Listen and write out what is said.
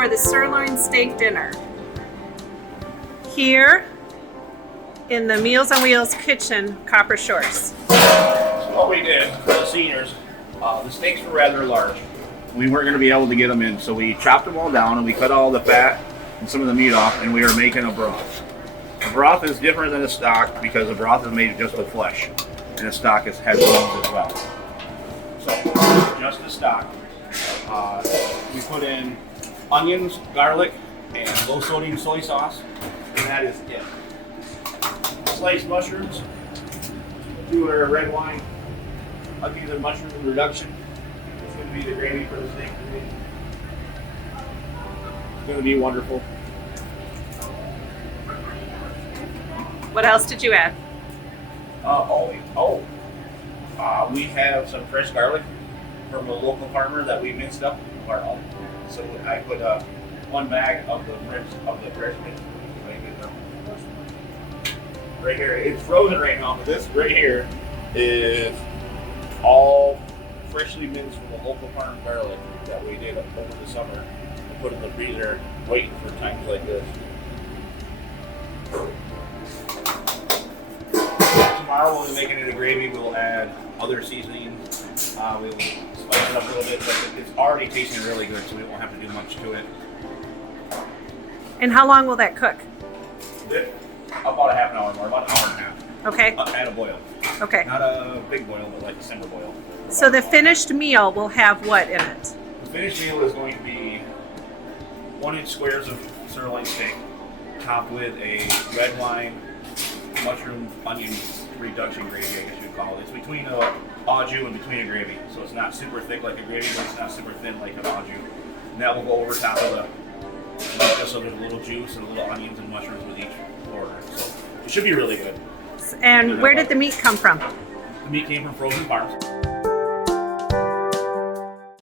for the sirloin steak dinner here in the Meals on Wheels kitchen, Copper Shores. So what we did for the seniors, the steaks were rather large. We weren't going to be able to get them in, so we chopped them all down and we cut all the fat and some of the meat off, and we are making a broth. A broth is different than a stock because a broth is made just with flesh, and a stock has bones as well. So, just the stock. We put in onions, garlic, and low sodium soy sauce, and that is it. Sliced mushrooms, do our red wine, onions and mushroom reduction. It's going to be the gravy for the steak. It's going to be wonderful. What else did you add? We have some fresh garlic from a local farmer that we minced up of our own. So I put 1 bag of the ribs of the fresh meat. Right here, it's frozen right now, but this right here is all freshly minced from the local farm garlic that we did over the summer and put in the freezer, waiting for times like this. Tomorrow when we're making it a gravy, we'll add other seasonings. We'll spice it up a little bit, but it's already tasting really good, so we won't have to do much to it. And how long will that cook? About a half an hour more, about an hour and a half. Okay. At a boil. Okay. Not a big boil, but like a simmer boil. So the finished meal will have what in it? The finished meal is going to be 1-inch squares of sirloin steak, topped with a red wine, mushroom, onion reduction gravy, I guess you'd call it. It's between a au jus and between a gravy. So it's not super thick like a gravy, but it's not super thin like an au jus. And that will go over top of just so there's a little juice and a little onions and mushrooms with each order. So it should be really good. And where did the meat come from? The meat came from frozen farms.